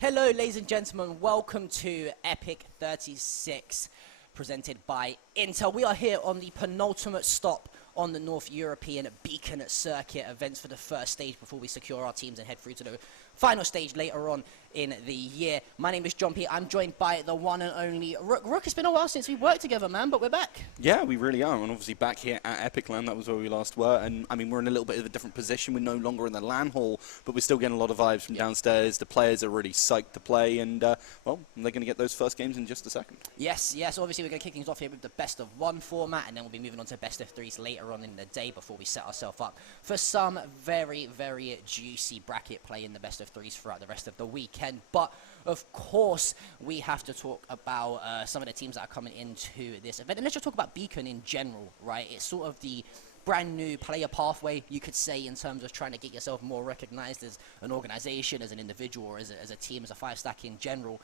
Hello, ladies and gentlemen. Welcome to EPIC36, presented by Intel. We are here on the penultimate stop on the North European Beacon Circuit events for the first stage before we secure our teams and head through to the final stage later on in the year. My name is John P. I'm joined by the one and only Rook. Rook, it's been a while since we worked together, man, but we're back. Yeah, we really are, and obviously back here at Epicland, that was where we last were, and I mean, we're in a little bit of a different position. We're no longer in the LAN hall, but we're still getting a lot of vibes from downstairs. The players are really psyched to play, and, well, they're going to get those first games in just a second. Yes, obviously we're going to kick things off here with the best of one format, and then we'll be moving on to best of threes later on in the day before we set ourselves up for some very, very juicy bracket play in the best of threes throughout the rest of the weekend. But of course, we have to talk about some of the teams that are coming into this event. And let's just talk about Beacon in general, right? It's sort of the brand new player pathway, you could say, in terms of trying to get yourself more recognized as an organization, as an individual, or as a team, as a five-stack in general.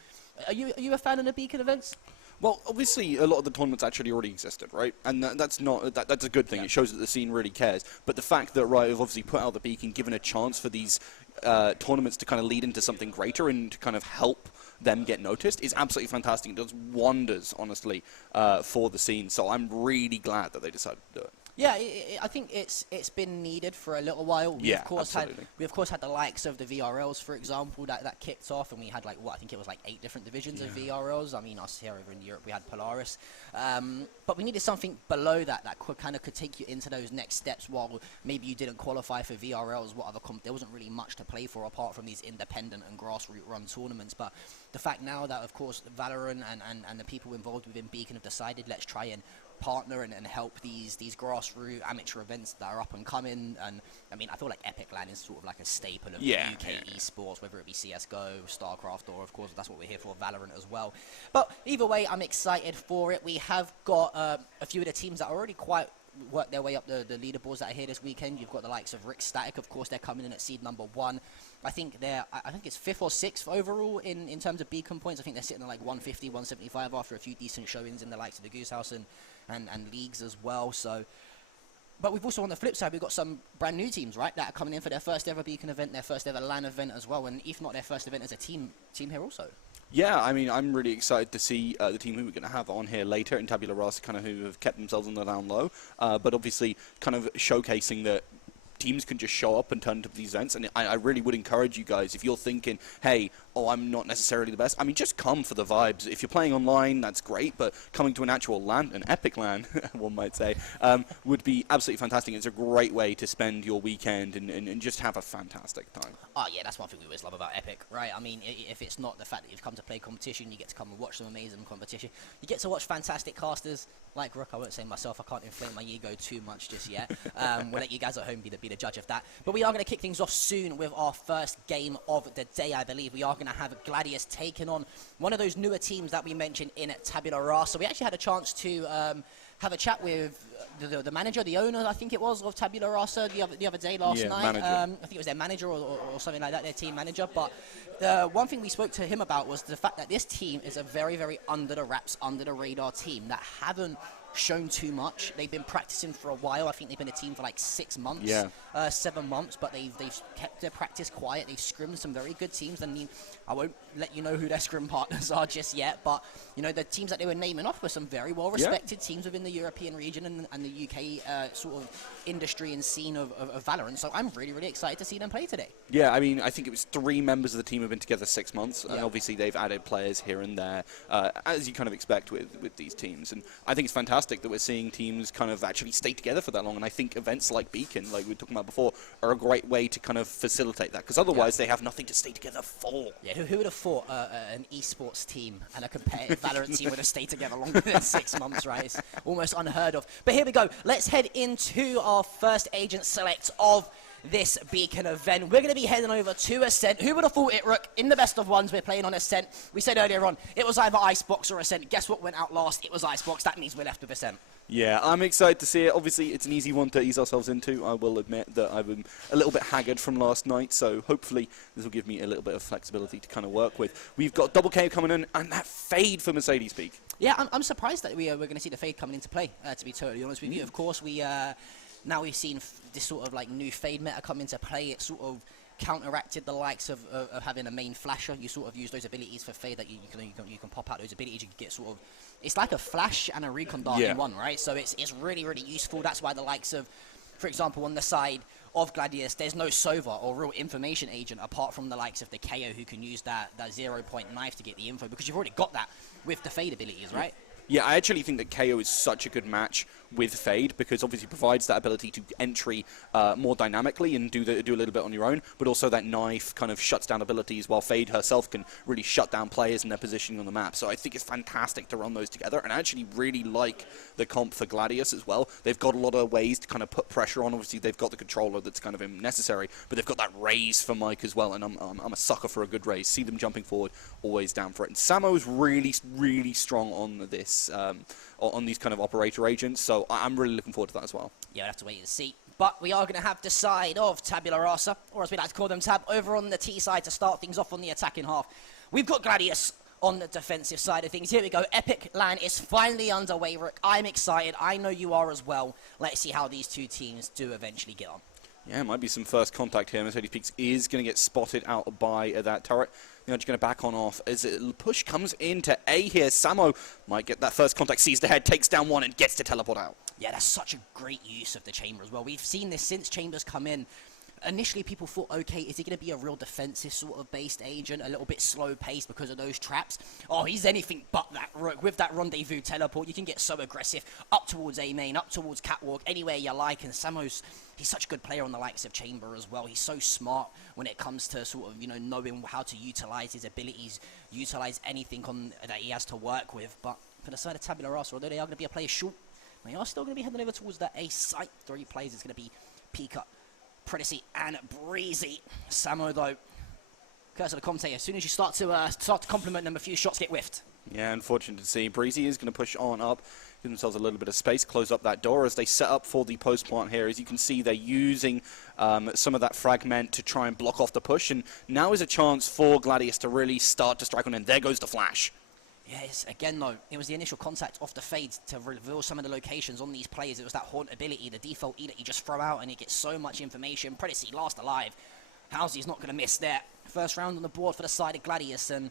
Are you a fan of the Beacon events? Well, obviously, a lot of the tournaments actually already existed, right? And that's a good thing. Yeah. It shows that the scene really cares. But the fact that Riot have obviously put out the Beacon, given a chance for these tournaments to kind of lead into something greater and to kind of help them get noticed is absolutely fantastic. It does wonders, honestly, for the scene. So I'm really glad that they decided to do it. Yeah, I think it's been needed for a little while. We of course had the likes of the VRLs, for example, that kicked off, and we had like I think it was like 8 different divisions of VRLs. I mean, us here over in Europe, we had Polaris, but we needed something below that could take you into those next steps. While maybe you didn't qualify for VRLs, there wasn't really much to play for apart from these independent and grassroots run tournaments. But the fact now that of course VALORANT and the people involved within Beacon have decided, let's try and partner and help these grassroots amateur events that are up and coming. And I mean, I feel like Epic LAN is sort of like a staple of UK esports, whether it be CSGO, StarCraft, or of course that's what we're here for, Valorant as well. But either way, I'm excited for it. We have got a few of the teams that are already quite worked their way up the leaderboards that are here this weekend. You've got the likes of Rick Static, of course. They're coming in at seed number 1. I think it's 5th or 6th overall in terms of Beacon points. I think they're sitting at like 150, 175 after a few decent showings in the likes of the Goose House and leagues as well. So, but we've also, on the flip side, we've got some brand new teams, right, that are coming in for their first ever Beacon event, their first ever LAN event as well, and if not their first event as a team here also. Yeah, I mean, I'm really excited to see the team who we're going to have on here later in Tabula Rasa, kind of who have kept themselves on the down low, but obviously kind of showcasing that teams can just show up and turn to these events. And I really would encourage you guys, if you're thinking, hey, I'm not necessarily the best, I mean, just come for the vibes. If you're playing online, that's great, but coming to an actual LAN, an epic LAN, one might say, would be absolutely fantastic. It's a great way to spend your weekend and just have a fantastic time. Oh yeah, that's one thing we always love about Epic, right? I mean, if it's not the fact that you've come to play competition, you get to come and watch some amazing competition. You get to watch fantastic casters like Rook. I won't say myself, I can't inflate my ego too much just yet. We'll let you guys at home be the judge of that. But we are going to kick things off soon with our first game of the day, I believe. We are going to have Gladius taking on one of those newer teams that we mentioned in Tabula Rasa. So we actually had a chance to have a chat with the manager, the owner, I think it was, of Tabula Rasa the other day, last night. I think it was their manager or something like that, their team manager. But the one thing we spoke to him about was the fact that this team is a very, very under the wraps, under the radar team that haven't shown too much. They've been practicing for a while. I think they've been a team for like 6 months, 7 months, but they've kept their practice quiet. They've scrimmed some very good teams. I mean, I won't let you know who their scrim partners are just yet, but you know, the teams that they were naming off were some very well respected teams within the European region and the UK sort of industry and scene of Valorant. So I'm really, really excited to see them play today. Yeah, I mean, I think it was 3 members of the team have been together 6 months, and obviously they've added players here and there, as you kind of expect with these teams. And I think it's fantastic that we're seeing teams kind of actually stay together for that long, and I think events like Beacon, like we were talking about before, are a great way to kind of facilitate that, because otherwise they have nothing to stay together for. Yeah, who would have thought an esports team and a competitive Valorant team would have stayed together longer than 6 months, right? It's almost unheard of. But here we go. Let's head into our first agent select of this Beacon event. We're going to be heading over to Ascent. Who would have thought it, Rook? In the best of ones, we're playing on Ascent. We said earlier on, it was either Icebox or Ascent. Guess what went out last? It was Icebox. That means we're left with Ascent. Yeah, I'm excited to see it. Obviously, it's an easy one to ease ourselves into. I will admit that I'm a little bit haggard from last night, so hopefully this will give me a little bit of flexibility to kind of work with. We've got Double K coming in, and that fade for Mercedes Peak. Yeah, I'm surprised that we're going to see the fade coming into play, to be totally honest with you. Of course, now we've seen this sort of like new fade meta come into play. It's sort of counteracted the likes of having a main flasher. You sort of use those abilities for Fade that you can pop out those abilities. You can get sort of, it's like a flash and a recon dart in one, right? So it's really, really useful. That's why the likes of, for example, on the side of Gladius, there's no Sova or real information agent apart from the likes of the KO who can use that 0-point knife to get the info, because you've already got that with the Fade abilities, right? Yeah, I actually think that KO is such a good match with Fade, because obviously provides that ability to entry more dynamically and do a little bit on your own, but also that knife kind of shuts down abilities, while Fade herself can really shut down players and their positioning on the map. So I think it's fantastic to run those together, and I actually really like the comp for Gladius as well. They've got a lot of ways to kind of put pressure on. Obviously, they've got the controller that's kind of necessary, but they've got that raise for Mike as well, and I'm a sucker for a good raise. See them jumping forward, always down for it. And Samo's really, really strong on this, on these kind of operator agents, so I'm really looking forward to that as well. Yeah, we'll have to wait and see. But we are going to have the side of Tabula Rasa, or as we like to call them, Tab, over on the T side to start things off on the attacking half. We've got Gladius on the defensive side of things. Here we go. Epic LAN is finally underway, Rick. I'm excited. I know you are as well. Let's see how these two teams do eventually get on. Yeah, might be some first contact here. Mercedes-Peaks is going to get spotted out by that turret. They're just going to back on off as a push comes into A here. Samo might get that first contact, sees the head, takes down one, and gets to teleport out. Yeah, that's such a great use of the Chamber as well. We've seen this since Chambers come in. Initially, people thought, okay, is he going to be a real defensive sort of based agent, a little bit slow-paced because of those traps? Oh, he's anything but that. With that rendezvous teleport, you can get so aggressive up towards A main, up towards Catwalk, anywhere you like. And Samo's, he's such a good player on the likes of Chamber as well. He's so smart when it comes to sort of, you know, knowing how to utilize his abilities, utilize anything that he has to work with. But for the side of Tabula Rasa, although they are going to be a player short, they are still going to be heading over towards that A site. 3 players is going to be Pika, Predacy, and Breezy. Samo, though, curse of the commentator, as soon as you start to compliment them, a few shots get whiffed. Yeah, unfortunate to see. Breezy is going to push on up, give themselves a little bit of space, close up that door as they set up for the post plant here. As you can see, they're using some of that fragment to try and block off the push, and now is a chance for Gladius to really start to strike on in. There goes the flash. Yes, again though, it was the initial contact off the fade to reveal some of the locations on these players. It was that haunt ability, the default E that you just throw out and it gets so much information. Predacy last alive. Housy's not going to miss there. First round on the board for the side of Gladius, and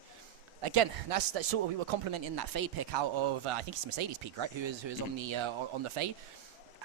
again, that's sort of, we were complimenting that fade pick out of, I think it's Mercedes-Peak, right, who is on the fade.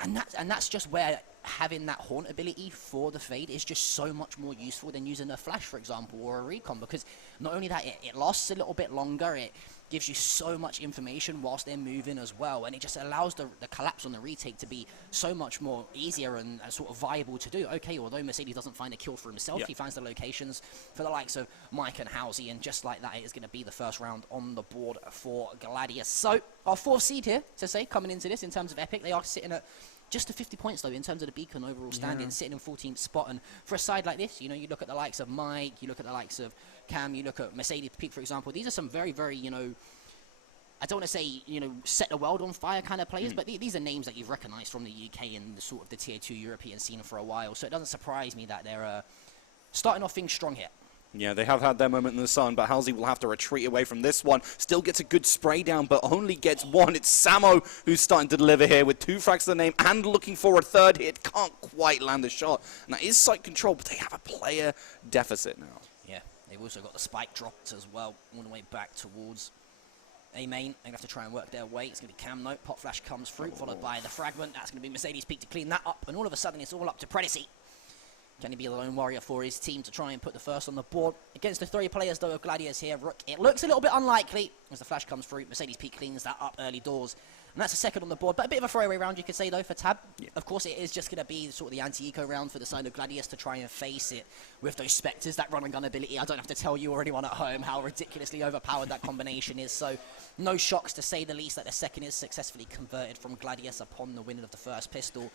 And that's just where having that haunt ability for the fade is just so much more useful than using a flash, for example, or a recon, because not only that, it lasts a little bit longer, it gives you so much information whilst they're moving as well, and it just allows the collapse on the retake to be so much more easier and sort of viable to do. Okay, although Mercedes doesn't find a kill for himself, he finds the locations for the likes of Mike and Housey, and just like that, it is going to be the first round on the board for Gladius. So, our 4th seed here, to say, coming into this in terms of Epic, they are sitting at just to 50 points, though, in terms of the Beacon overall standing, sitting in 14th spot. And for a side like this, you know, you look at the likes of Mike, you look at the likes of Cam, you look at Mercedes-Peak, for example. These are some very, very, you know, I don't want to say, you know, set the world on fire kind of players, but these are names that you've recognized from the UK and the sort of the Tier 2 European scene for a while. So it doesn't surprise me that they're starting off things strong here. Yeah, they have had their moment in the sun, but Halsey will have to retreat away from this one. Still gets a good spray down, but only gets one. It's Samo who's starting to deliver here with 2 frags to the name and looking for a 3rd hit. Can't quite land a shot. And that is site control, but they have a player deficit now. Yeah, they've also got the spike dropped as well, all the way back towards A main. They're going to have to try and work their way. It's going to be Cam Note. Pop flash comes through, followed by the fragment. That's going to be Mercedes-Peak to clean that up. And all of a sudden, it's all up to Predacy. Can he be the lone warrior for his team to try and put the first on the board? Against the 3 players, though, of Gladius here, it looks a little bit unlikely as the flash comes through. Mercedes-Peak cleans that up early doors. And that's a 2nd on the board. But a bit of a throwaway round, you could say, though, for Tab. Yeah. Of course, it is just going to be sort of the anti-eco round for the side of Gladius to try and face it with those Spectres, that run-and-gun ability. I don't have to tell you or anyone at home how ridiculously overpowered that combination is. So, no shocks, to say the least, that the 2nd is successfully converted from Gladius upon the winning of the 1st pistol.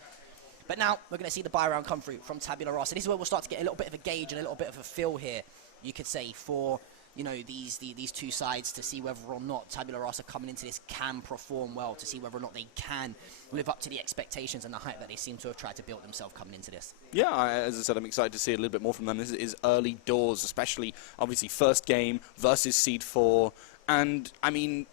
But now, we're going to see the buy round come through from Tabula Rasa. This is where we'll start to get a little bit of a gauge and a little bit of a feel here, you could say, for, you know, these 2 sides, to see whether or not Tabula Rasa coming into this can perform well, to see whether or not they can live up to the expectations and the hype that they seem to have tried to build themselves coming into this. Yeah, as I said, I'm excited to see a little bit more from them. This is early doors, especially, obviously, 1st game versus Seed 4. And, I mean,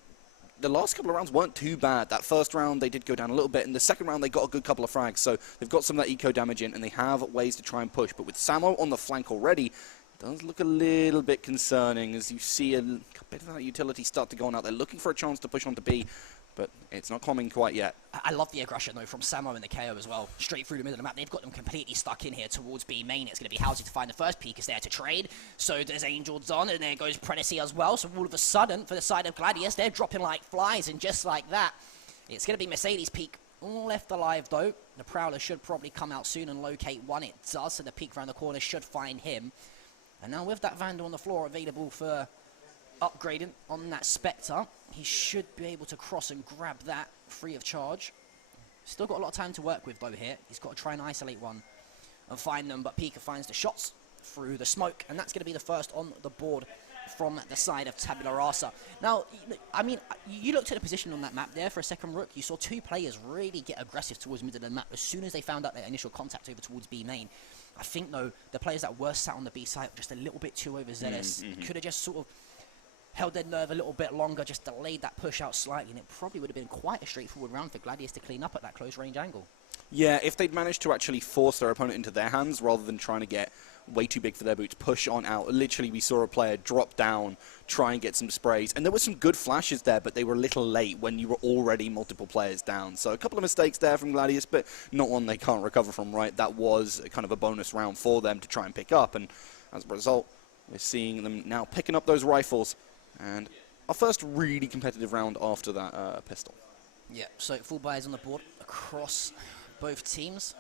the last couple of rounds weren't too bad. That first round, they did go down a little bit. In the second round, they got a good couple of frags. So they've got some of that eco damage in, and they have ways to try and push. But with Samo on the flank already, it does look a little bit concerning as you see a bit of that utility start to go on out there, looking for a chance to push onto B. But it's not coming quite yet. I love the aggression, though, from Samo and the KO as well. Straight through the middle of the map. They've got them completely stuck in here towards B main. It's going to be Halsey to find the first peak. Is there to trade. So there's Angel Don, and there goes Predacy as well. So all of a sudden, for the side of Gladius, they're dropping like flies. And just like that, it's going to be Mercedes peak. All left alive, though. The Prowler should probably come out soon and locate one. It does, so the peak around the corner should find him. And now with that Vandal on the floor available for upgrading on that Spectre, he should be able to cross and grab that free of charge. Still got a lot of time to work with, though, here. He's got to try and isolate one and find them, but Pika finds the shots through the smoke, and that's going to be the first on the board from the side of Tabula Rasa. Now, I mean, you looked at the position on that map there for a second, Rook. You saw two players really get aggressive towards middle of the map as soon as they found out their initial contact over towards B main. I think, though, the players that were sat on the B side were just a little bit too overzealous. Could have just sort of held their nerve a little bit longer, just delayed that push out slightly, and it probably would have been quite a straightforward round for Gladius to clean up at that close range angle. Yeah, if they'd managed to actually force their opponent into their hands rather than trying to get way too big for their boots, push on out. Literally, we saw a player drop down, try and get some sprays, and there were some good flashes there, but they were a little late when you were already multiple players down. So a couple of mistakes there from Gladius, but not one they can't recover from, right? That was kind of a bonus round for them to try and pick up, and as a result, we're seeing them now picking up those rifles. And our first really competitive round after that pistol. Yeah, so full buys on the board across both teams.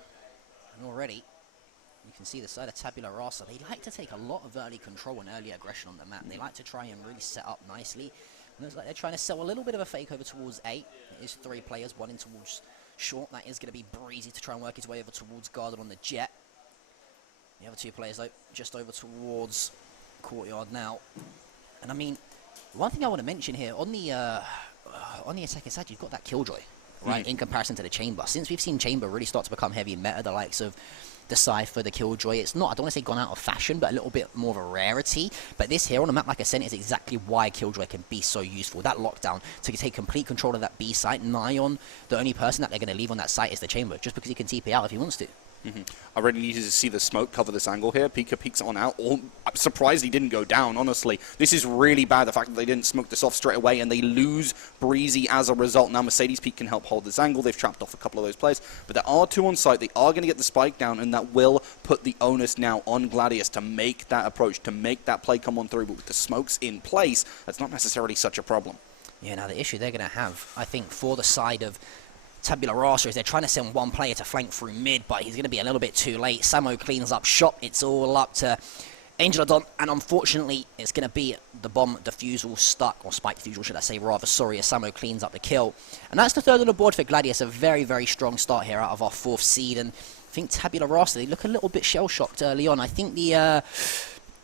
And already, you can see the side of Tabula Rasa. They like to take a lot of early control and early aggression on the map. They like to try and really set up nicely. And it looks like they're trying to sell a little bit of a fake over towards A. It is three players, one in towards short. That is going to be Breezy to try and work his way over towards Garden on the Jet. The other two players, though, just over towards Courtyard now. And I mean, one thing I want to mention here, on the attacking side, you've got that Killjoy, right, in comparison to the Chamber. Since we've seen Chamber really start to become heavy meta, the likes of the Cypher, the Killjoy, it's not, I don't want to say gone out of fashion, but a little bit more of a rarity. But this here on a map like I said is exactly why Killjoy can be so useful. That lockdown, to take complete control of that B site. Nyon, the only person that they're going to leave on that site is the Chamber, just because he can TP out if he wants to. I really needed to see the smoke cover this angle here. Pika peeks on out. I'm surprised he didn't go down, honestly. This is really bad, the fact that they didn't smoke this off straight away, and they lose Breezy as a result. Now Mercedes Peak can help hold this angle. They've trapped off a couple of those players, but there are two on site. They are going to get the spike down, and that will put the onus now on Gladius to make that approach, to make that play come on through. But with the smokes in place, that's not necessarily such a problem. Yeah, now the issue they're going to have, I think, for the side of Tabula Rasa is they're trying to send one player to flank through mid, but he's going to be a little bit too late. Samo cleans up shop. It's all up to Angel Don, and unfortunately, it's going to be the bomb defusal stuck, or spike defusal, should I say, rather, sorry, as Samo cleans up the kill. And that's the third on the board for Gladius. A very, very strong start here out of our fourth seed, and I think Tabula Rasa, they look a little bit shell-shocked early on. I think the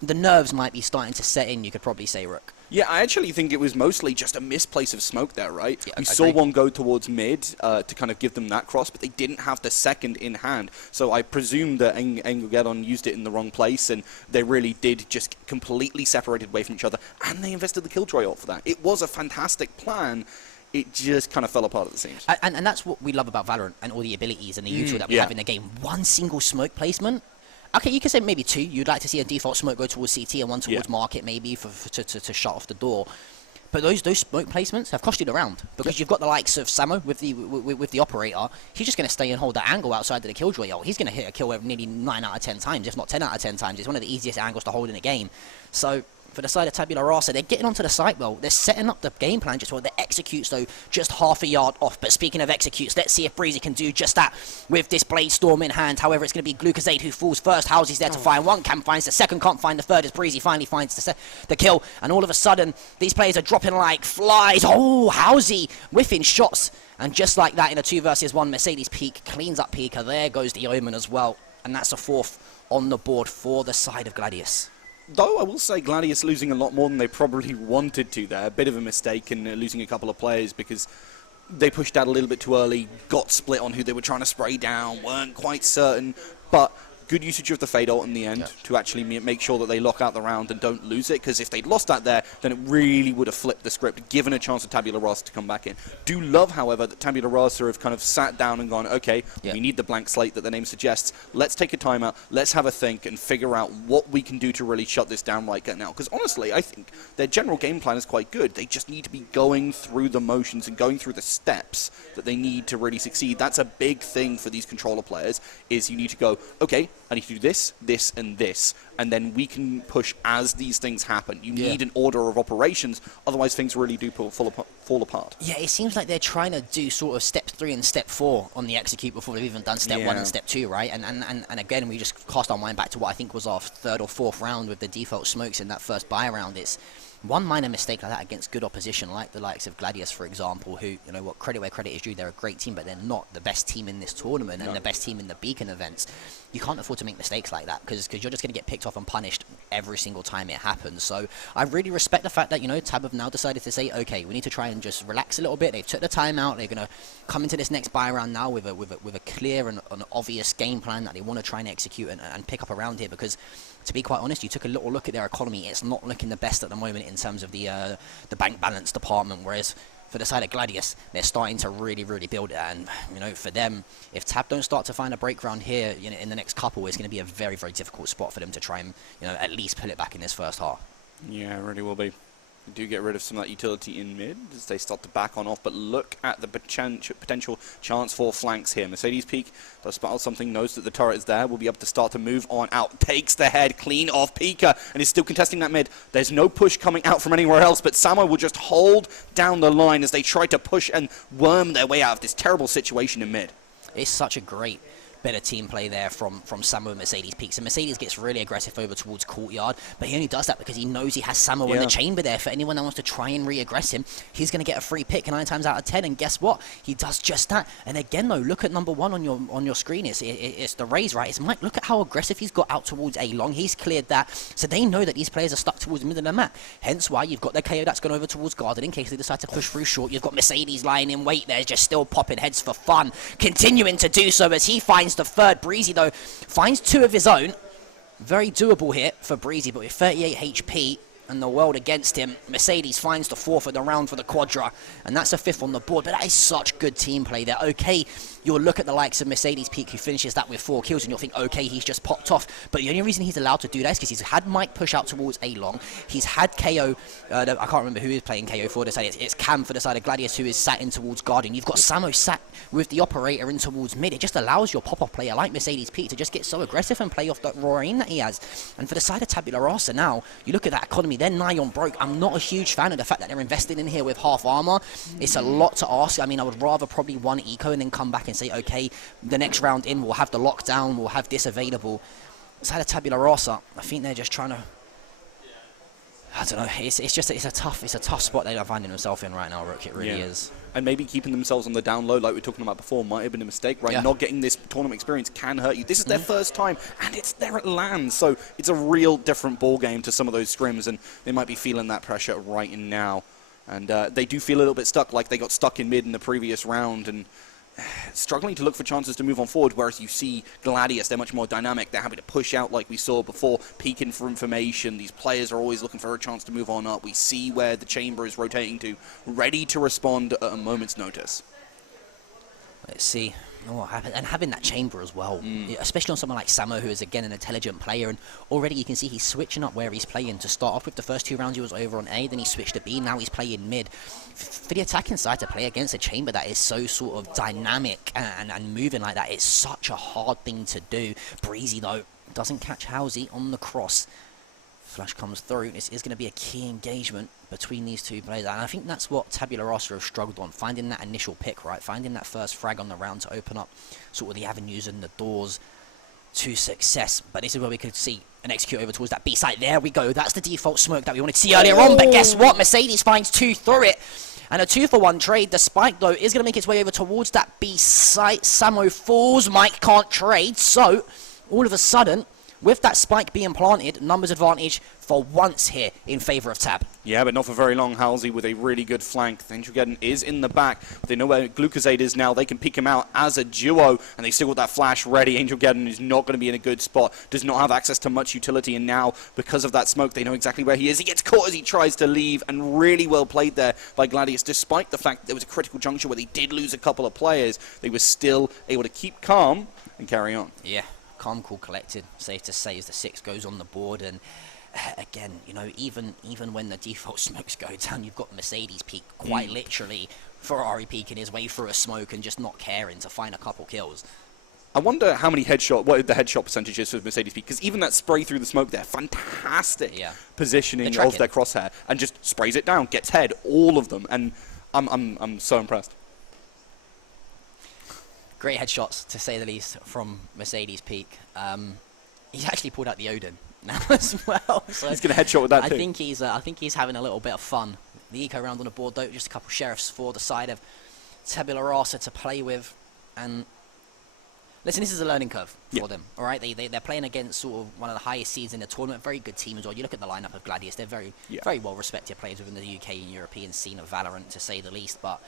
nerves might be starting to set in, you could probably say, Rook. Yeah, I actually think it was mostly just a misplace of smoke there, right? Yeah, we saw one go towards mid to kind of give them that cross, but they didn't have the second in hand. So I presume that Engelgedon used it in the wrong place, and they really did just completely separated away from each other, and they invested the Killjoy for that. It was a fantastic plan. It just kind of fell apart at the seams. And that's what we love about Valorant and all the abilities and the util that we have in the game. One single smoke placement. Okay, you can say maybe two. You'd like to see a default smoke go towards CT and one towards market, maybe to shut off the door. But those smoke placements have cost you the round, because you've got the likes of Samo with the operator. He's just going to stay and hold that angle outside of the Killjoy. He's going to hit a kill nearly 9 out of 10 times, if not 10 out of 10 times. It's one of the easiest angles to hold in the game. So for the side of Tabula Rasa, they're getting onto the site well. They're setting up the game plan just well. The executes, though, just half a yard off. But speaking of executes, let's see if Breezy can do just that with this Blade Storm in hand. However, it's going to be Glucosade who falls first. Housy's there to find one. Cam finds the second, can't find the third as Breezy finally finds the kill. And all of a sudden, these players are dropping like flies. Oh, Housy whiffing shots. And just like that, in a 2 versus 1, Mercedes Peak cleans up Pika. There goes the Omen as well. And that's a fourth on the board for the side of Gladius. Though I will say Gladius losing a lot more than they probably wanted to there. A bit of a mistake in losing a couple of players because they pushed out a little bit too early, got split on who they were trying to spray down, weren't quite certain. But good usage of the Fade ult in the end to actually make sure that they lock out the round and don't lose it, because if they'd lost that there, then it really would have flipped the script, given a chance to Tabula Rasa to come back in. Do love, however, that Tabula Rasa have kind of sat down and gone, okay, we need the blank slate that the name suggests. Let's take a timeout, let's have a think and figure out what we can do to really shut this down right now. Because honestly, I think their general game plan is quite good. They just need to be going through the motions and going through the steps that they need to really succeed. That's a big thing for these controller players, is you need to go, okay, I need to do this, this, and this, and then we can push as these things happen. You need an order of operations, otherwise things really do fall apart. Yeah, it seems like they're trying to do sort of step 3 and step 4 on the execute before they've even done step 1 and step 2, right? And again, we just cast our mind back to what I think was our 3rd or 4th round with the default smokes in that first buy round. It's one minor mistake like that against good opposition, like the likes of Gladius, for example, who, you know what, credit where credit is due, they're a great team, but they're not the best team in this tournament and the best team in the Beacon events. You can't afford to make mistakes like that, because you're just going to get picked off and punished every single time it happens. So I really respect the fact that, you know, Tab have now decided to say, okay, we need to try and just relax a little bit. They've took the time out. They're going to come into this next buy round now with a clear and an obvious game plan that they want to try and execute and pick up around here, because to be quite honest, you took a little look at their economy. It's not looking the best at the moment in terms of the bank balance department, whereas for the side of Gladius, they're starting to really build it. And, you know, for them, if Tab don't start to find a break round here, you know, in the next couple, it's going to be a very difficult spot for them to try and, you know, at least pull it back in this first half. Yeah, it really will be. Do get rid of some of that utility in mid as they start to back on off, but look at the potential chance for flanks here. Mercedes Peak does spot something, knows that the turret is there, will be able to start to move on out, takes the head clean off Pika, and is still contesting that mid. There's no push coming out from anywhere else, but Samo will just hold down the line as they try to push and worm their way out of this terrible situation in mid. It's such a great better team play there from Samo and Mercedes Peak. So Mercedes gets really aggressive over towards Courtyard, but he only does that because he knows he has Samo in the chamber there. For anyone that wants to try and re-aggress him, he's going to get a free pick 9 times out of 10, and guess what? He does just that. And again, though, look at number 1 on your screen. It's the Raze, right? It's Mike. Look at how aggressive he's got out towards A-Long. He's cleared that, so they know that these players are stuck towards the middle of the map. Hence why you've got the KO that's gone over towards Garden in case they decide to push through short. You've got Mercedes lying in wait there, just still popping heads for fun, continuing to do so as he finds the third. Breezy, though, finds 2 of his own. Very doable here for Breezy, but with 38 HP and the world against him, Mercedes finds the 4th of the round for the Quadra, and that's a 5th on the board. But that is such good team play there. Okay, you'll look at the likes of Mercedes Peak, who finishes that with 4 kills, and you'll think, okay, he's just popped off. But the only reason he's allowed to do that is because he's had Mike push out towards A-Long. He's had KO, I can't remember who is playing KO for the side. It's Cam for the side of Gladius, who is sat in towards Guardian. You've got Samo sat with the operator in towards mid. It just allows your pop-off player like Mercedes Peak to just get so aggressive and play off that raw aim that he has. And for the side of Tabula Rasa now, you look at that economy, they're nigh on broke. I'm not a huge fan of the fact that they're invested in here with half armor. It's a lot to ask. I mean, I would rather probably 1 eco and then come back and say, okay, the next round in, we'll have the lockdown, we'll have this available. Side of Tabula Rasa, I think they're just trying to, I don't know, it's a tough spot they're finding themselves in right now, Rook. It really is. And maybe keeping themselves on the down low, like we were talking about before, might have been a mistake, right? Not getting this tournament experience can hurt you. This is their first time, and it's there at LAN, so it's a real different ball game to some of those scrims, and they might be feeling that pressure right now. And they do feel a little bit stuck, like they got stuck in mid in the previous round, and struggling to look for chances to move on forward, whereas you see Gladius, they're much more dynamic. They're happy to push out like we saw before, peeking for information. These players are always looking for a chance to move on up. We see where the chamber is rotating to, ready to respond at a moment's notice. Let's see what happens. And having that chamber as well, especially on someone like Samo, who is again an intelligent player, and already you can see he's switching up where he's playing. To start off with, the first 2 rounds he was over on A, then he switched to B, now he's playing mid. For the attacking side to play against a chamber that is so sort of dynamic and moving like that, it's such a hard thing to do. Breezy, though, doesn't catch Halsey on the cross. Flash comes through. This is going to be a key engagement between these 2 players, and I think that's what Tabula Rasa have struggled on, finding that initial pick, right? Finding that first frag on the round to open up sort of the avenues and the doors to success. But this is where we could see an execute over towards that B site. There we go. That's the default smoke that we wanted to see earlier on, but guess what? Mercedes finds 2 through it. And a 2-for-1 trade. The spike, though, is going to make its way over towards that B site. Samo falls. Mike can't trade. So, all of a sudden, with that spike being planted, numbers advantage for once here in favor of Tab. Yeah, but not for very long. Halsey with a really good flank. Angelgeddon is in the back. They know where Glucosade is now. They can peek him out as a duo, and they still got that flash ready. Angelgeddon is not going to be in a good spot, does not have access to much utility, and now, because of that smoke, they know exactly where he is. He gets caught as he tries to leave, and really well played there by Gladius. Despite the fact that there was a critical juncture where they did lose a couple of players, they were still able to keep calm and carry on. Yeah, calm, cool, collected. Safe to say as the 6 goes on the board, and again, you know, even when the default smokes go down, you've got Mercedes peek quite literally Ferrari peeking his way through a smoke and just not caring to find a couple kills. I wonder how many what the headshot percentage is for Mercedes peek, because even that spray through the smoke there, fantastic positioning of their crosshair, and just sprays it down, gets head, all of them, and I'm so impressed. Great headshots, to say the least, from Mercedes peek. He's actually pulled out the Odin now as well. So he's going to headshot with that too. I think he's having a little bit of fun. The eco round on the board, though, just a couple sheriffs for the side of Tabula Rasa to play with. And listen, this is a learning curve for them. All right, they're playing against sort of one of the highest seeds in the tournament. Very good team as well. You look at the lineup of Gladius; they're very well respected players within the UK and European scene of Valorant, to say the least. But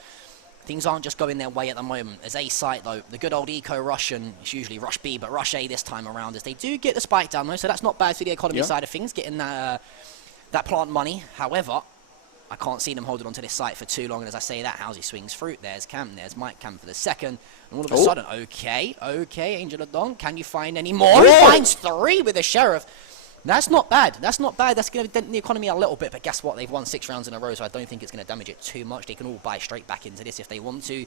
things aren't just going their way at the moment. As A site, though, the good old eco Russian, it's usually Rush B, but Rush A this time around, as they do get the spike down, though, so that's not bad for the economy side of things, getting that plant money. However, I can't see them holding on to this site for too long, and as I say that, Halsey swings fruit. There's Cam, there's Mike Cam for the second, and all of a sudden, okay, Angel of Dawn, can you find any more? He finds 3 with the Sheriff. That's not bad. That's not bad. That's going to dent the economy a little bit. But guess what? They've won 6 rounds in a row, so I don't think it's going to damage it too much. They can all buy straight back into this if they want to.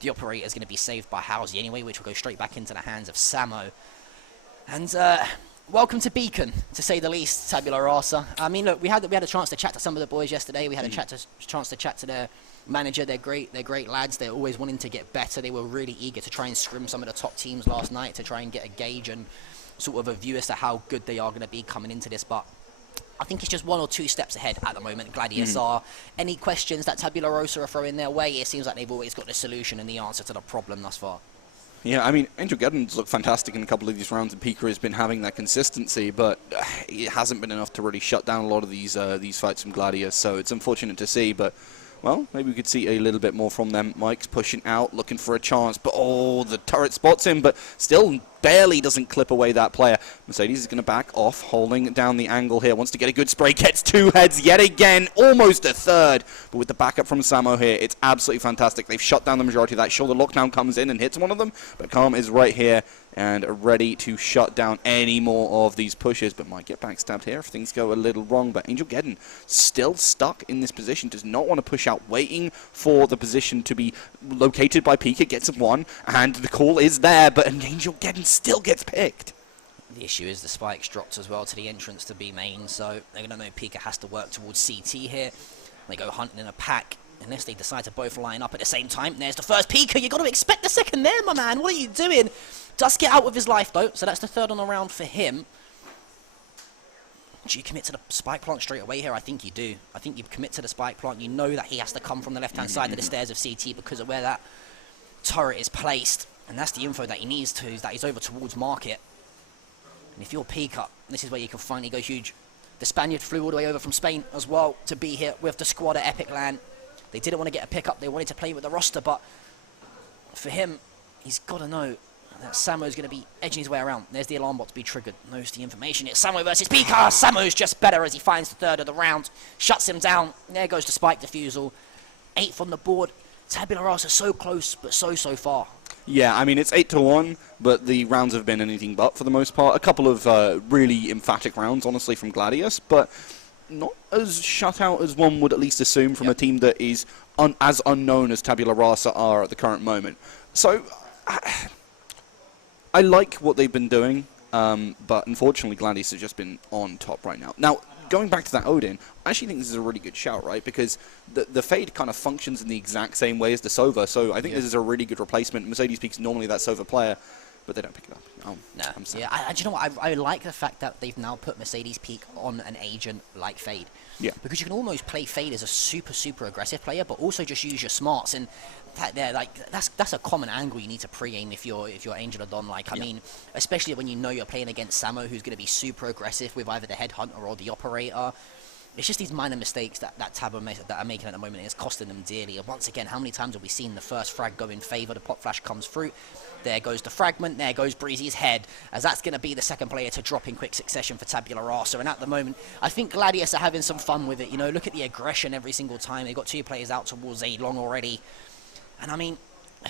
The operator is going to be saved by Halsey anyway, which will go straight back into the hands of Samo. And welcome to Beacon, to say the least, Tabula Rasa. I mean, look, we had a chance to chat to some of the boys yesterday. We had a chance to chat to their manager. They're great lads. They're always wanting to get better. They were really eager to try and scrim some of the top teams last night to try and get a gauge and sort of a view as to how good they are going to be coming into this. But I think it's just 1 or 2 steps ahead at the moment. Gladius are. Any questions that Tabula Rasa are throwing their way, it seems like they've always got the solution and the answer to the problem thus far. Yeah, I mean, Angelgeddon's looked fantastic in a couple of these rounds, and Pika has been having that consistency, but it hasn't been enough to really shut down a lot of these fights from Gladius, so it's unfortunate to see, but well, maybe we could see a little bit more from them. Mike's pushing out, looking for a chance, but the turret spots him, but still barely doesn't clip away that player. Mercedes is going to back off, holding down the angle here, wants to get a good spray, gets 2 heads yet again, almost a third, but with the backup from Samo here, it's absolutely fantastic. They've shut down the majority of that. Sure, the lockdown comes in and hits one of them, but Calm is right here and ready to shut down any more of these pushes, but might get backstabbed here if things go a little wrong. But Angelgeddon still stuck in this position, does not want to push out, waiting for the position to be located by Pika, gets 1, and the call is there, but Angelgeddon still gets picked. The issue is the spikes dropped as well to the entrance to B main, so they're going to know Pika has to work towards CT here. They go hunting in a pack, unless they decide to both line up at the same time. There's the first Pika. You've got to expect the second there, my man. What are you doing? Does get out with his life, though, so that's the 3rd on the round for him. Do you commit to the spike plant straight away here? I think you do. I think you commit to the spike plant. You know that he has to come from the left-hand side of the stairs of CT because of where that turret is placed. And that's the info that he needs to, is that he's over towards market. And if you're Pika, this is where you can finally go huge. The Spaniard flew all the way over from Spain as well to be here with the squad at Epic Land. They didn't want to get a pickup. They wanted to play with the roster, but for him, he's got to know that Samo's going to be edging his way around. There's the alarm bot to be triggered. Knows the information. It's Samo versus Pika. Samo's just better as he finds the 3rd of the round. Shuts him down. There goes the spike defusal. 8th on the board. Tabula Rasa so close, but so far. Yeah, I mean, it's 8-1, but the rounds have been anything but for the most part. A couple of really emphatic rounds, honestly, from Gladius, but not as shut out as one would at least assume from a team that is as unknown as Tabula Rasa are at the current moment. So I like what they've been doing, but unfortunately Gladius has just been on top right now. Now, going back to that Odin, I actually think this is a really good shout, right? Because the Fade kind of functions in the exact same way as the Sova, so I think this is a really good replacement. Mercedes Peak's normally that Sova player. but they don't pick it up. Oh, no. I'm sad. Yeah, do you know what? I like the fact that they've now put Mercedes Peak on an agent like Fade. Yeah. Because you can almost play Fade as a super aggressive player, but also just use your smarts, and that's a common angle you need to pre-aim if you're Angel or Don. Like, I mean, especially when you know you're playing against Samo, who's going to be super aggressive with either the Headhunter or the Operator. It's just these minor mistakes that Tabula that are making at the moment, and it's costing them dearly. And once again, how many times have we seen the first frag go in favour? The pop flash comes through. There goes the fragment. There goes Breezy's head, as that's going to be the second player to drop in quick succession for Tabula Rasa. And at the moment, I think Gladius are having some fun with it. You know, look at the aggression every single time. They've got 2 players out towards A long already. And I mean,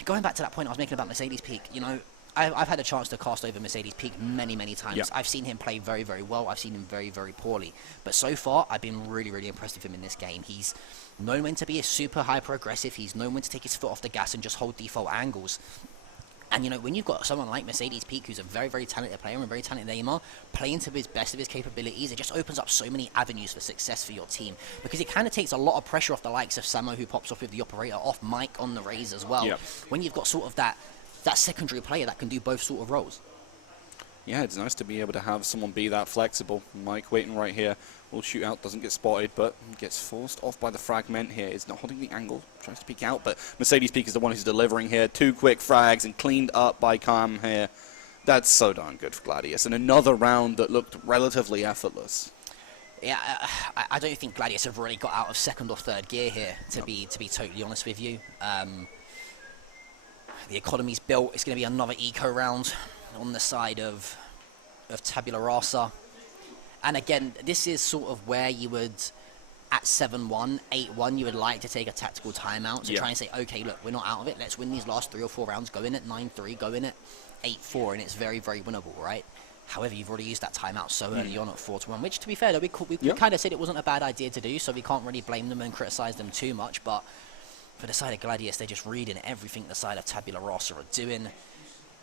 going back to that point I was making about Mercedes Peak, you know, I've had a chance to cast over Mercedes Peak many times. Yep. I've seen him play very well. I've seen him very poorly. But so far, I've been really impressed with him in this game. He's known when to be a super hyper-aggressive. He's known when to take his foot off the gas and just hold default angles. And, you know, when you've got someone like Mercedes Peak, who's a very talented player and a very talented aimer, playing to his best of his capabilities, it just opens up so many avenues for success for your team. Because it kind of takes a lot of pressure off the likes of Samo, who pops off with the Operator, off Mike on the Raze as well. Yep. When you've got sort of that secondary player that can do both sort of roles. Yeah, it's nice to be able to have someone be that flexible. Mike waiting right here. Will shoot out, doesn't get spotted, but gets forced off by the fragment here. Is not holding the angle, tries to peek out, but Mercedes Peak is the one who's delivering here. 2 quick frags and cleaned up by Cam here. That's so darn good for Gladius. And another round that looked relatively effortless. Yeah, I don't think Gladius have really got out of second or third gear here, to be totally honest with you. The economy's built. It's going to be another eco round on the side of Tabula Rasa. And again, this is sort of where you would, at 7-1, 8-1, you would like to take a tactical timeout to try and say, okay, look, we're not out of it. Let's win these last 3 or 4 rounds. Go in at 9-3, go in at 8-4, and it's very winnable, right? However, you've already used that timeout so early on at 4-1, which, to be fair, though, we kind of said it wasn't a bad idea to do, so we can't really blame them and criticize them too much. But for the side of Gladius, they're just reading everything the side of Tabula Rasa are doing.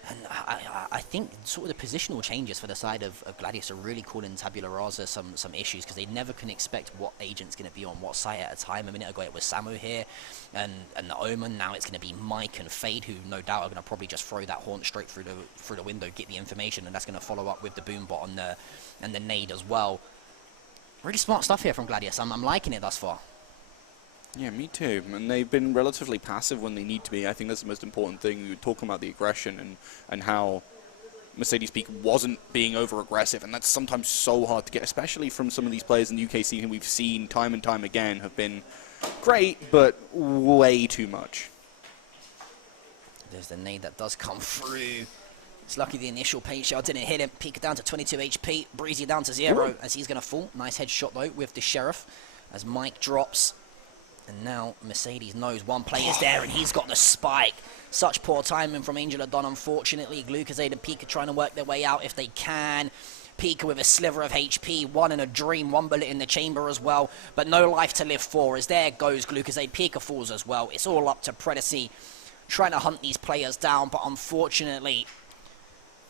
And I think sort of the positional changes for the side of Gladius are really causing Tabula Rasa some issues, because they never can expect what agent's going to be on what site at a time. A minute ago it was Samo here, and the Omen. Now it's going to be Mike and Fade, who no doubt are going to probably just throw that haunt straight through the window, get the information, and that's going to follow up with the boom bot and the nade as well. Really smart stuff here from Gladius. I'm liking it thus far. Yeah, me too. And they've been relatively passive when they need to be. I think that's the most important thing. We were talking about the aggression and how Mercedes Peak wasn't being over-aggressive, and that's sometimes so hard to get, especially from some of these players in the UK scene who we've seen time and time again have been great, but way too much. There's the nade that does come through. It's lucky the initial paint shell didn't hit him. Peak down to 22 HP. Breezy down to 0 as he's going to fall. Nice headshot, though, with the Sheriff as Mike drops. And now Mercedes knows one player's there, and he's got the spike. Such poor timing from Angel Adon, unfortunately. Glucozade and Pika trying to work their way out if they can. Pika with a sliver of HP, 1 in a dream, 1 bullet in the chamber as well, but no life to live for, as there goes Glucozade. Pika falls as well. It's all up to Predacy trying to hunt these players down, but unfortunately,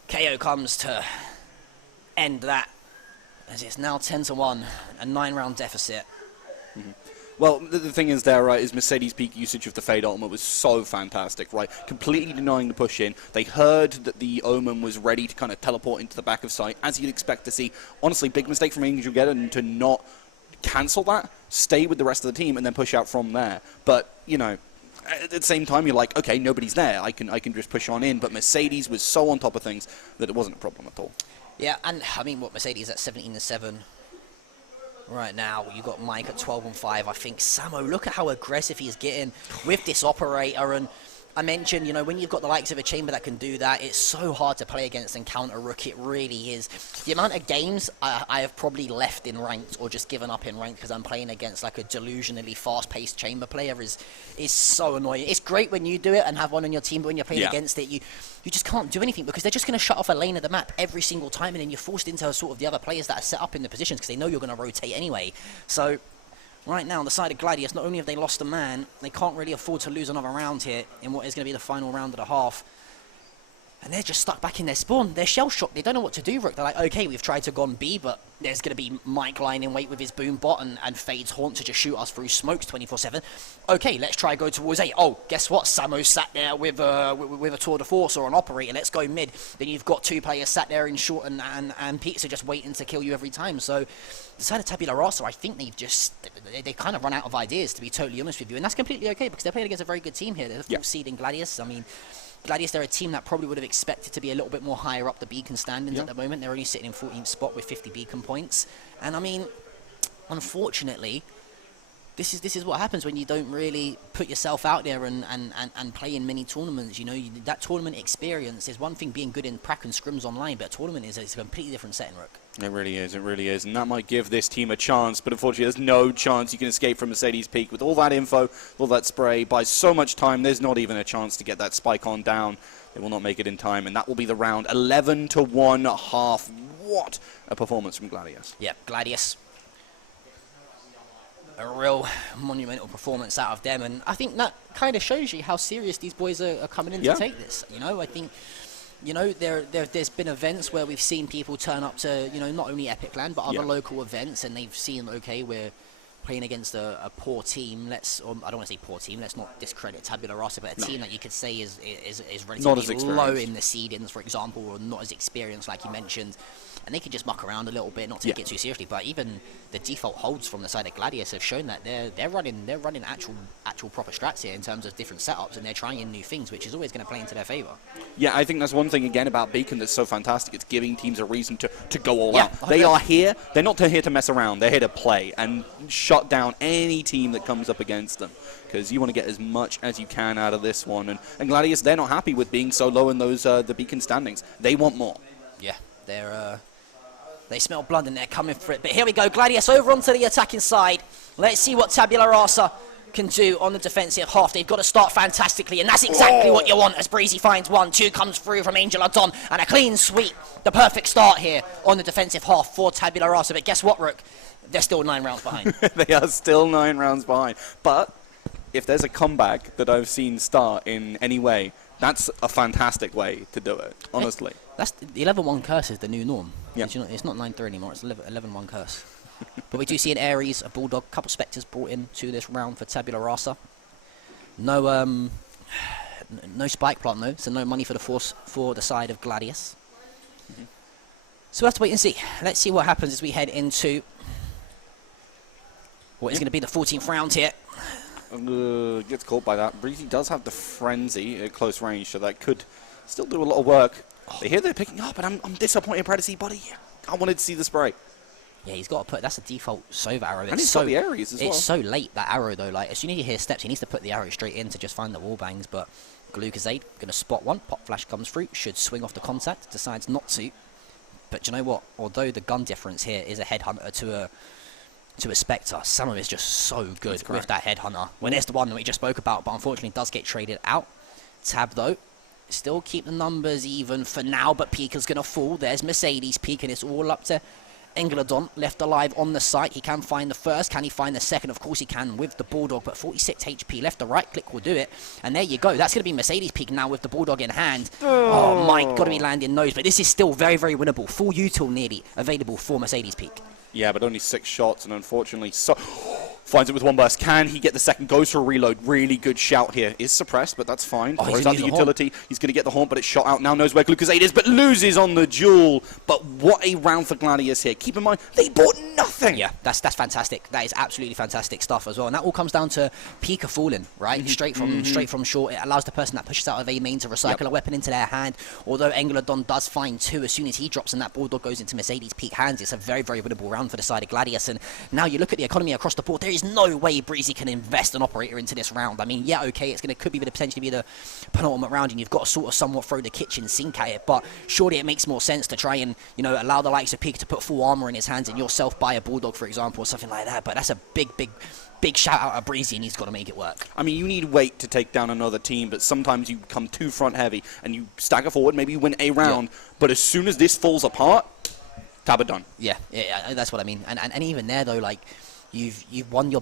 KO comes to end that, as it's now 10-1, a 9-round deficit. Well, the thing is there, right, is Mercedes Peak usage of the Fade Ultimate was so fantastic, right? Completely denying the push-in. They heard that the Omen was ready to kind of teleport into the back of sight, as you'd expect to see. Honestly, big mistake from Angel Geddon to not cancel that, stay with the rest of the team, and then push out from there. But, you know, at the same time, you're like, okay, nobody's there. I can just push on in. But Mercedes was so on top of things that it wasn't a problem at all. Yeah, and, I mean, what, Mercedes at 17-7... right now, you've got Mike at 12-5. I think Samo, look at how aggressive he's getting with this Operator. And I mentioned, you know, when you've got the likes of a Chamber that can do that, it's so hard to play against and counter Rook. It really is. The amount of games I have probably left in ranked or just given up in ranked because I'm playing against like a delusionally fast-paced Chamber player is so annoying. It's great when you do it and have one on your team, but when you're playing against it, you just can't do anything because they're just going to shut off a lane of the map every single time, and then you're forced into sort of the other players that are set up in the positions because they know you're going to rotate anyway. So right now, on the side of Gladius, not only have they lost a man, they can't really afford to lose another round here in what is going to be the final round of the half. And they're just stuck back in their spawn. They're shell-shocked. They don't know what to do, Rook. They're like, okay, we've tried to go on B, but there's going to be Mike lying in wait with his boom bot and Fade's Haunt to just shoot us through smokes 24/7. Okay, let's try go towards A. Oh, guess what? Samo sat there with a tour de force or an operator. Let's go mid. Then you've got 2 players sat there in short and Peaks are just waiting to kill you every time. So the side of Tabula Rasa, I think they kind of run out of ideas, to be totally honest with you. And that's completely okay because they're playing against a very good team here. They're the full seed in Gladius. I mean, Gladius, they're a team that probably would have expected to be a little bit more higher up the beacon standings at the moment. They're only sitting in 14th spot with 50 beacon points. And I mean, unfortunately, this is what happens when you don't really put yourself out there and play in many tournaments. You know, that tournament experience is one thing being good in prac and scrims online, but a tournament is a completely different setting, Rook. It really is, and that might give this team a chance, but unfortunately there's no chance you can escape from Mercedes Peak. With all that info, all that spray, by so much time, there's not even a chance to get that spike on down. They will not make it in time, and that will be the round 11-1 half. What a performance from Gladius. Yeah, Gladius. A real monumental performance out of them, and I think that kind of shows you how serious these boys are coming in to take this. You know, I think, you know, there's been events where we've seen people turn up to, you know, not only Epic Land, but other local events, and they've seen, okay, we're playing against a poor team. I don't want to say poor team, let's not discredit Tabula Rasa, but a team that you could say is relatively low in the seedings, for example, or not as experienced, like you mentioned. And they can just muck around a little bit, not take it too seriously. But even the default holds from the side of Gladius have shown that they're running actual proper strats here in terms of different setups, and they're trying new things, which is always going to play into their favor. Yeah, I think that's one thing again about Beacon that's so fantastic. It's giving teams a reason to go all out. They are here. They're not here to mess around. They're here to play and shut down any team that comes up against them, because you want to get as much as you can out of this one. And Gladius, they're not happy with being so low in those the Beacon standings. They want more. Yeah, they smell blood and they're coming for it. But here we go, Gladius over onto the attacking side. Let's see what Tabula Rasa can do on the defensive half. They've got to start fantastically, and that's exactly what you want as Breezy finds 1. 2 comes through from Angel Adon, and a clean sweep. The perfect start here on the defensive half for Tabula Rasa. But guess what, Rook? They're still 9 rounds behind. They are still 9 rounds behind. But if there's a comeback that I've seen start in any way, that's a fantastic way to do it, honestly. That's the 11-1 curse is the new norm. Yep. It's not 9-3 anymore, it's 11-1 curse. But we do see an Ares, a Bulldog, a couple Spectres brought in to this round for Tabula Rasa. No Spike Plant though, so no money for the Force for the side of Gladius. So we'll have to wait and see. Let's see what happens as we head into what is going to be the 14th round here. Gets caught by that. Breezy does have the Frenzy at close range, so that could still do a lot of work. They hear they're picking up, and I'm disappointed, Predacy, buddy. I wanted to see the spray. Yeah, he's got to put, that's a default Sova arrow. And he's got the Ares as well. It's so late, that arrow, though. Like, as soon as you hear steps, he needs to put the arrow straight in to just find the wall bangs. But Glucosade, going to spot one. Pop Flash comes through, should swing off the contact, decides not to. But do you know what? Although the gun difference here is a Headhunter to a Spectre, Samo is just so good with that Headhunter. When there's the one that we just spoke about, but unfortunately does get traded out. Tab, though, still keep the numbers even for now, but Pika's going to fall. There's Mercedes Peak, and it's all up to Englodon, left alive on the site. He can find the first. Can he find the second? Of course he can with the Bulldog, but 46 HP left. The right click will do it. And there you go. That's going to be Mercedes Peak now with the Bulldog in hand. Oh my, got to be landing those. But this is still very, very winnable. Full util nearly available for Mercedes Peak. Yeah, but only 6 shots, and unfortunately, finds it with 1 burst. Can he get the second? Goes for a reload. Really good shout here. Is suppressed, but that's fine. Throws out the utility. He's going to get the haunt, but it's shot out. Now knows where Glucosade is, but loses on the duel. But what a round for Gladius here. Keep in mind, they bought nothing. Yeah, that's fantastic. That is absolutely fantastic stuff as well. And that all comes down to Pika falling, right? Straight from short. It allows the person that pushes out of A main to recycle a weapon into their hand. Although Englodon does find 2 as soon as he drops, and that Bulldog goes into Mercedes Peak hands. It's a very, very winnable round for the side of Gladius. And now you look at the economy across the board. There is no way Breezy can invest an operator into this round. I mean, yeah, okay, could be potentially be the penultimate round, and you've got to sort of somewhat throw the kitchen sink at it, but surely it makes more sense to try and, you know, allow the likes of Pika to put full armor in his hands and yourself buy a Bulldog, for example, or something like that. But that's a big shout out at Breezy, and he's got to make it work. I mean, you need weight to take down another team, but sometimes you come too front heavy and you stagger forward, maybe you win a round, but as soon as this falls apart, Tabba done. Yeah, that's what I mean. And even there though, like, you've won your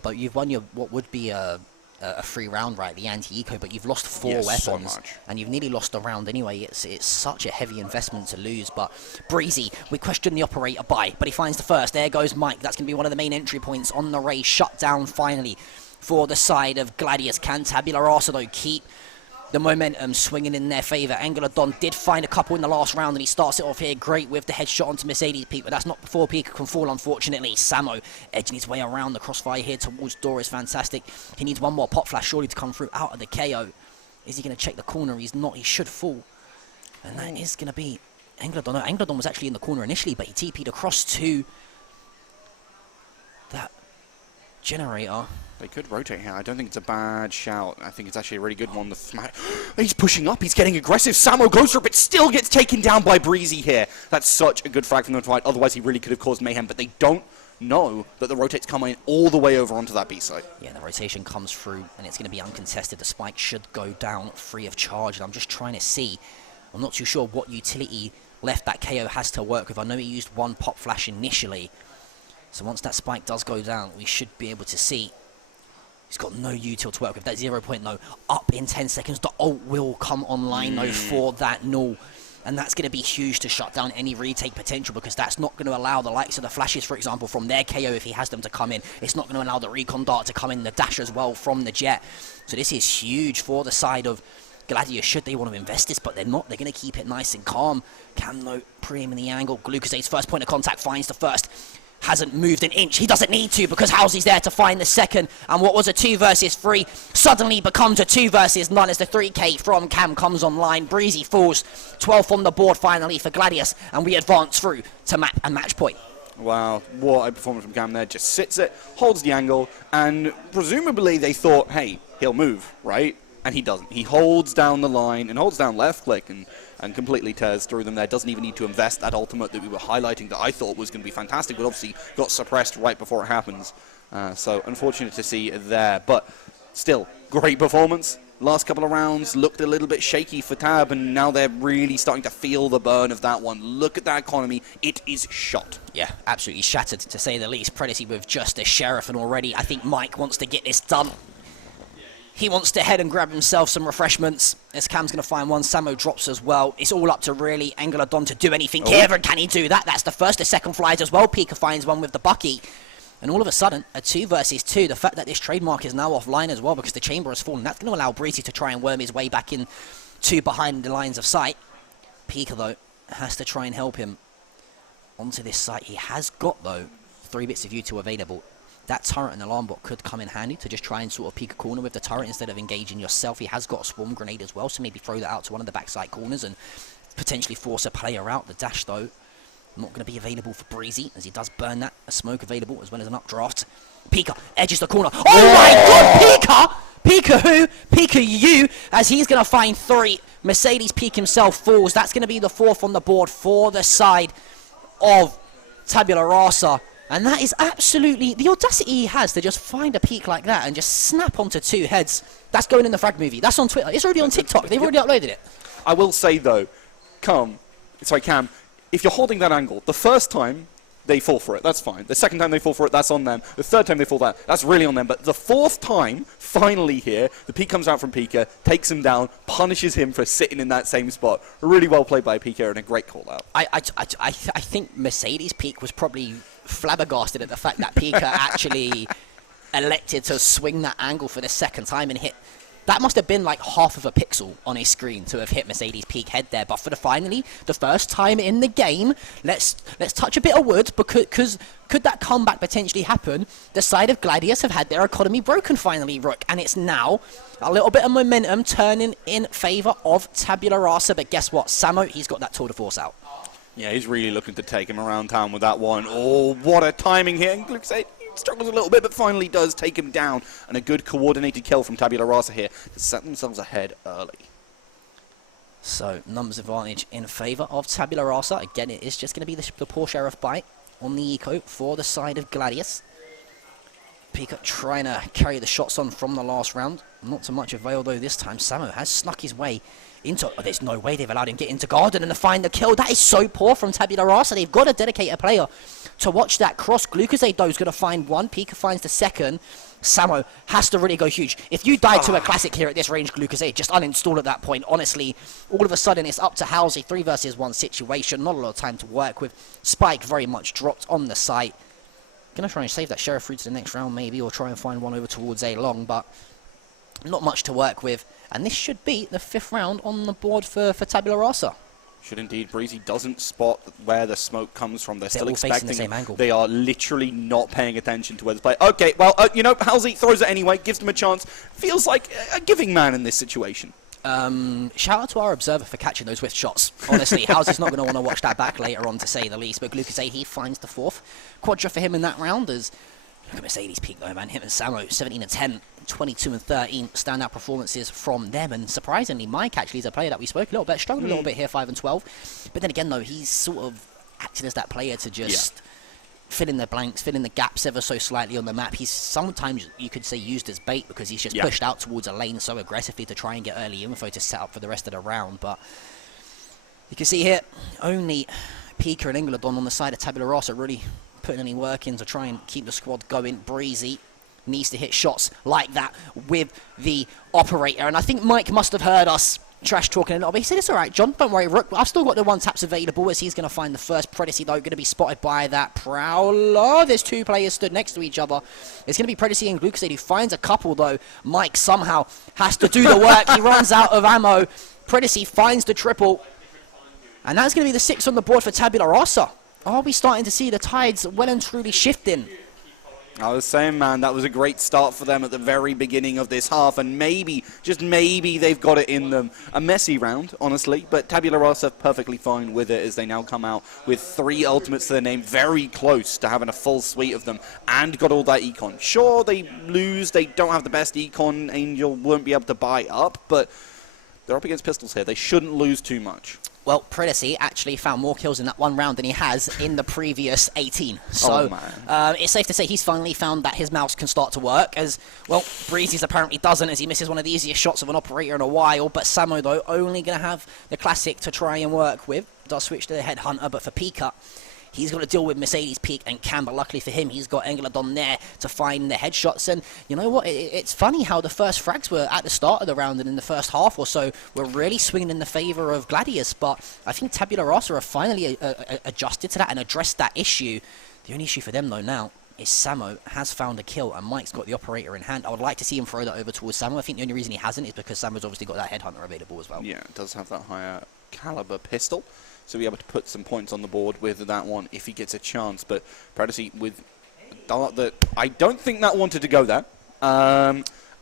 what would be a a free round, right? The anti-eco, but you've lost 4 weapons. So much. And you've nearly lost a round anyway. It's such a heavy investment to lose. But Breezy, we question the operator buy, but he finds the first. There goes Mike. That's going to be one of the main entry points on the race. Shut down finally for the side of Gladius. Can Tabula Rasa, though, keep the momentum swinging in their favour? Angeladon did find a couple in the last round, and he starts it off here great with the headshot onto Mercedes Peak, but that's not before Pika can fall, unfortunately. Samo edging his way around the crossfire here towards Dora is fantastic. He needs one more pop flash surely to come through out of the KO. Is he going to check the corner? He's not. He should fall. And that is going to be Angeladon. No, Angeladon was actually in the corner initially, but he TP'd across to that generator. They could rotate here. I don't think it's a bad shout. I think it's actually a really good one. He's pushing up. He's getting aggressive. Samo goes for it, but still gets taken down by Breezy here. That's such a good frag from them to fight. Otherwise, he really could have caused mayhem, but they don't know that the rotate's coming all the way over onto that B side. Yeah, the rotation comes through, and it's going to be uncontested. The spike should go down free of charge, and I'm just trying to see. I'm not too sure what utility left that KO has to work with. I know he used one pop flash initially, so once that spike does go down, we should be able to see. He's got no util to work with. That 0.0 up in 10 seconds. The ult will come online, though, for that null. And that's going to be huge to shut down any retake potential, because that's not going to allow the likes of the flashes, for example, from their KO if he has them to come in. It's not going to allow the recon dart to come in, the dash as well from the jet. So this is huge for the side of Gladius should they want to invest this, but they're not. They're going to keep it nice and calm. Cam Preem in the angle. Glucosade's first point of contact finds the first. Hasn't moved an inch. He doesn't need to, because Halsey's there to find the second. And what was a 2 versus 3 suddenly becomes a 2 versus none as the 3K from Cam comes online. Breezy falls. 12th on the board finally for Gladius. And we advance through to map and match point. Wow, what a performance from Cam there. Just sits it, holds the angle, and presumably they thought, hey, he'll move, right? And he doesn't. He holds down the line and holds down left click and completely tears through them there. Doesn't even need to invest that ultimate that we were highlighting that I thought was going to be fantastic, but obviously got suppressed right before it happens. So unfortunate to see there, but still, great performance. Last couple of rounds looked a little bit shaky for Tab, and now they're really starting to feel the burn of that one. Look at that economy. It is shot. Yeah, absolutely shattered, to say the least. Predacy with just a sheriff, and already I think Mike wants to get this done. He wants to head and grab himself some refreshments, as Cam's going to find one. Samo drops as well. It's all up to really Angeladon to do anything here, and can he do that? That's the first. The second flies as well. Pika finds one with the Bucky. And all of a sudden, a 2 versus 2. The fact that this trademark is now offline as well, because the chamber has fallen, that's going to allow Breezy to try and worm his way back in to behind the lines of sight. Pika, though, has to try and help him onto this site. He has got, though, 3 bits of util available. That turret and alarm bot could come in handy to just try and sort of peek a corner with the turret instead of engaging yourself. He has got a swarm grenade as well, so maybe throw that out to one of the backside corners and potentially force a player out. The dash, though, not going to be available for Breezy, as he does burn that. A smoke available as well as an updraft. Pika edges the corner. Oh my god, Pika! Pika who? Pika you, as he's going to find 3. Mercedes Peak himself falls. That's going to be the 4th on the board for the side of Tabula Rasa. And that is absolutely the audacity he has to just find a peak like that and just snap onto 2 heads. That's going in the frag movie. That's on Twitter. It's already on TikTok. They've already uploaded it. I will say, though, Cam, if you're holding that angle, the first time they fall for it, that's fine. The second time they fall for it, that's on them. The third time they fall for that, that's really on them. But the 4th time, finally here, the peak comes out from Pika, takes him down, punishes him for sitting in that same spot. Really well played by Pika and a great call out. I think Mercedes Peak was probably flabbergasted at the fact that Pika actually elected to swing that angle for the second time and hit. That must have been like half of a pixel on his screen to have hit Mercedes Peak head there. But for the first time in the game, let's touch a bit of wood, because could that comeback potentially happen? The side of Gladius have had their economy broken finally, Rook, and it's now a little bit of momentum turning in favour of Tabula Rasa. But guess what? Samo, he's got that tour de force out. Yeah, he's really looking to take him around town with that one. Oh, what a timing here. And Glucoxade struggles a little bit, but finally does take him down. And a good coordinated kill from Tabula Rasa here to set themselves ahead early. So, numbers advantage in favour of Tabula Rasa. Again, it is just going to be the poor Sheriff bite on the eco for the side of Gladius. EPIC trying to carry the shots on from the last round. Not to much avail though this time. Samo has snuck his way into... Oh, there's no way they've allowed him to get into garden and to find the kill. That is so poor from Tabula Rasa. They've got to dedicate a player to watch that cross. Glucosade though is going to find one. EPIC finds the second. Samo has to really go huge. If you die to a classic here at this range, Glucosade, just uninstall at that point. Honestly, all of a sudden it's up to Halsey. 3 versus 1 situation. Not a lot of time to work with. Spike very much dropped on the site. Gonna try and save that Sheriff through to the next round maybe, or try and find one over towards A long, but not much to work with. And this should be the 5th round on the board for Tabula Rasa. Should indeed. Breezy doesn't spot where the smoke comes from. They're still expecting the same angle. They are literally not paying attention to where the play. Okay, well, you know, Halsey throws it anyway, gives them a chance. Feels like a giving man in this situation. Shout out to our observer for catching those whiff shots. Honestly, Halsey's not going to want to watch that back later on, to say the least. But Glucosade, he finds the 4th quadra for him in that round. As look at Mercedes peak though, man. Him and Samo, 17 and 10, 22 and 13 standout performances from them. And surprisingly, Mike actually is a player that we spoke a little bit, struggled a little bit here, 5 and 12. But then again, though, he's sort of acted as that player to just fill in the blanks, fill in the gaps ever so slightly on the map. He's sometimes, you could say, used as bait because he's just pushed out towards a lane so aggressively to try and get early info to set up for the rest of the round. But you can see here, only Pika and Engladon on the side of Tabula Rasa really putting any work in to try and keep the squad going. Breezy needs to hit shots like that with the operator. And I think Mike must have heard us trash talking a little bit. He said, it's all right, John, don't worry, Rook. I've still got the 1 taps available, as he's going to find the first. Predacy, though, going to be spotted by that Prowler. There's 2 players stood next to each other. It's going to be Predacy and Glucosade who finds a couple, though. Mike somehow has to do the work. He runs out of ammo. Predacy finds the triple. And that's going to be the 6 on the board for Tabula Rasa. Are we starting to see the tides well and truly shifting? I was saying, man, that was a great start for them at the very beginning of this half, and maybe, just maybe, they've got it in them. A messy round, honestly, but Tabula Rasa perfectly fine with it as they now come out with 3 ultimates to their name, very close to having a full suite of them, and got all that econ. Sure, they lose, they don't have the best econ, Angel won't be able to buy up, but they're up against pistols here. They shouldn't lose too much. Well, Predacy actually found more kills in that 1 round than he has in the previous 18. So it's safe to say he's finally found that his mouse can start to work, as, well, Breezy's apparently doesn't, as he misses one of the easiest shots of an operator in a while. But Samo, though, only going to have the classic to try and work with. Does switch to the Headhunter, but for Pika, he's got to deal with Mercedes Peak and Cam, but luckily for him, he's got Engladon there to find the headshots. And you know what? It's funny how the first frags were at the start of the round and in the first half or so were really swinging in the favour of Gladius. But I think Tabula Rasa have finally adjusted to that and addressed that issue. The only issue for them, though, now is Samo has found a kill and Mike's got the operator in hand. I would like to see him throw that over towards Samo. I think the only reason he hasn't is because Samo's obviously got that Headhunter available as well. Yeah, it does have that higher caliber pistol, so be able to put some points on the board with that one if he gets a chance. But Predacy with a dart that I don't think that wanted to go there.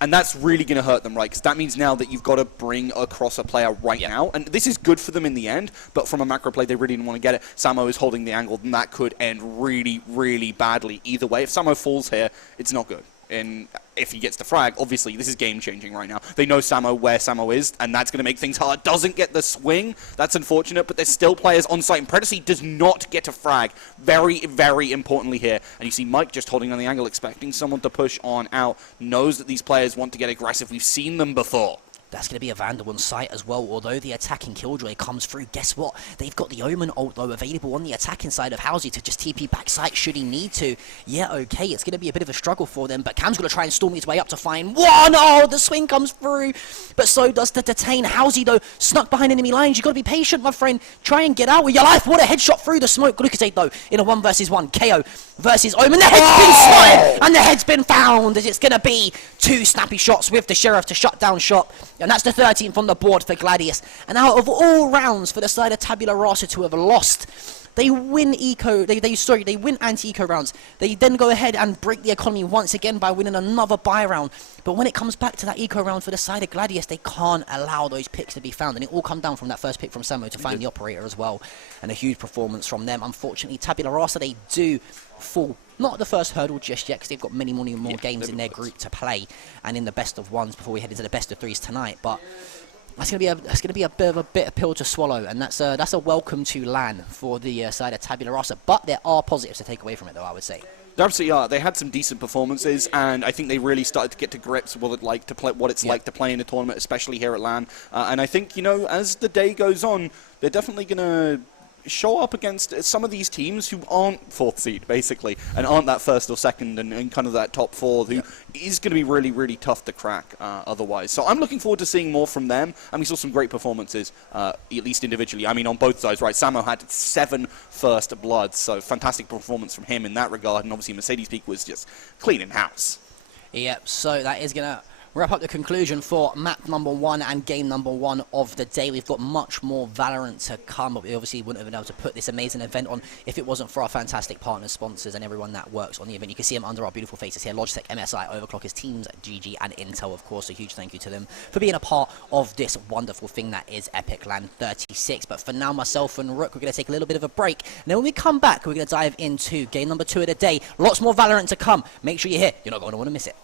And that's really going to hurt them, right? Because that means now that you've got to bring across a player right now. And this is good for them in the end, but from a macro play, they really didn't want to get it. Samo is holding the angle, and that could end really, really badly either way. If Samo falls here, it's not good. And if he gets the frag, obviously, this is game-changing right now. They know Samo where Samo is, and that's going to make things hard. Doesn't get the swing. That's unfortunate, but there's still players on site. And Predacy does not get a frag. Very, very importantly here. And you see Mike just holding on the angle, expecting someone to push on out. Knows that these players want to get aggressive. We've seen them before. That's going to be a Vandal on site as well, although the attacking Killjoy comes through. Guess what? They've got the Omen ult, though, available on the attacking side of Halsey to just TP back site should he need to. Yeah, okay, it's going to be a bit of a struggle for them, but Cam's going to try and storm his way up to find one. Oh, the swing comes through, but so does the detain. Halsey, though, snuck behind enemy lines. You've got to be patient, my friend. Try and get out with your life. What a headshot through the smoke. Glucosade, though, in a 1 versus 1. KO versus Omen. The head's been spotted, and the head's been found, as it's going to be 2 snappy shots with the Sheriff to shut down shot, and that's the 13th on the board for Gladius. And out of all rounds for the side of Tabula Rasa to have lost, they win eco. They win anti-eco rounds. They then go ahead and break the economy once again by winning another buy round. But when it comes back to that eco round for the side of Gladius, they can't allow those picks to be found. And it all come down from that first pick from Samo to find the operator as well. And a huge performance from them. Unfortunately, Tabula Rasa, they do fall. Not the first hurdle just yet, because they've got many more games in their group to play, and in the best of ones before we head into the best of 3s tonight. But that's going to be a bit of a bitter pill to swallow, and that's a welcome to LAN for the side of Tabula Rasa. But there are positives to take away from it, though, I would say. They absolutely are. They had some decent performances, and I think they really started to get to grips with what it's like to play in a tournament, especially here at LAN. And I think, you know, as the day goes on, they're definitely going to show up against some of these teams who aren't 4th seed, basically, and aren't that 1st or 2nd and kind of that top 4, who is going to be really, really tough to crack otherwise. So I'm looking forward to seeing more from them, and we saw some great performances, at least individually. I mean, on both sides, right? Samo had 7 first bloods, so fantastic performance from him in that regard, and obviously Mercedes Peak was just cleaning house. Yep, so that is going to wrap up the conclusion for map number 1 and game number 1 of the day. We've got much more Valorant to come, but we obviously wouldn't have been able to put this amazing event on if it wasn't for our fantastic partners, sponsors, and everyone that works on the event. You can see them under our beautiful faces here: Logitech, MSI, Overclockers, Teams, GG, and Intel, of course. A huge thank you to them for being a part of this wonderful thing that is EPIC36. But for now, myself and Rook, we're going to take a little bit of a break. And then when we come back, we're going to dive into game number 2 of the day. Lots more Valorant to come. Make sure you're here. You're not going to want to miss it.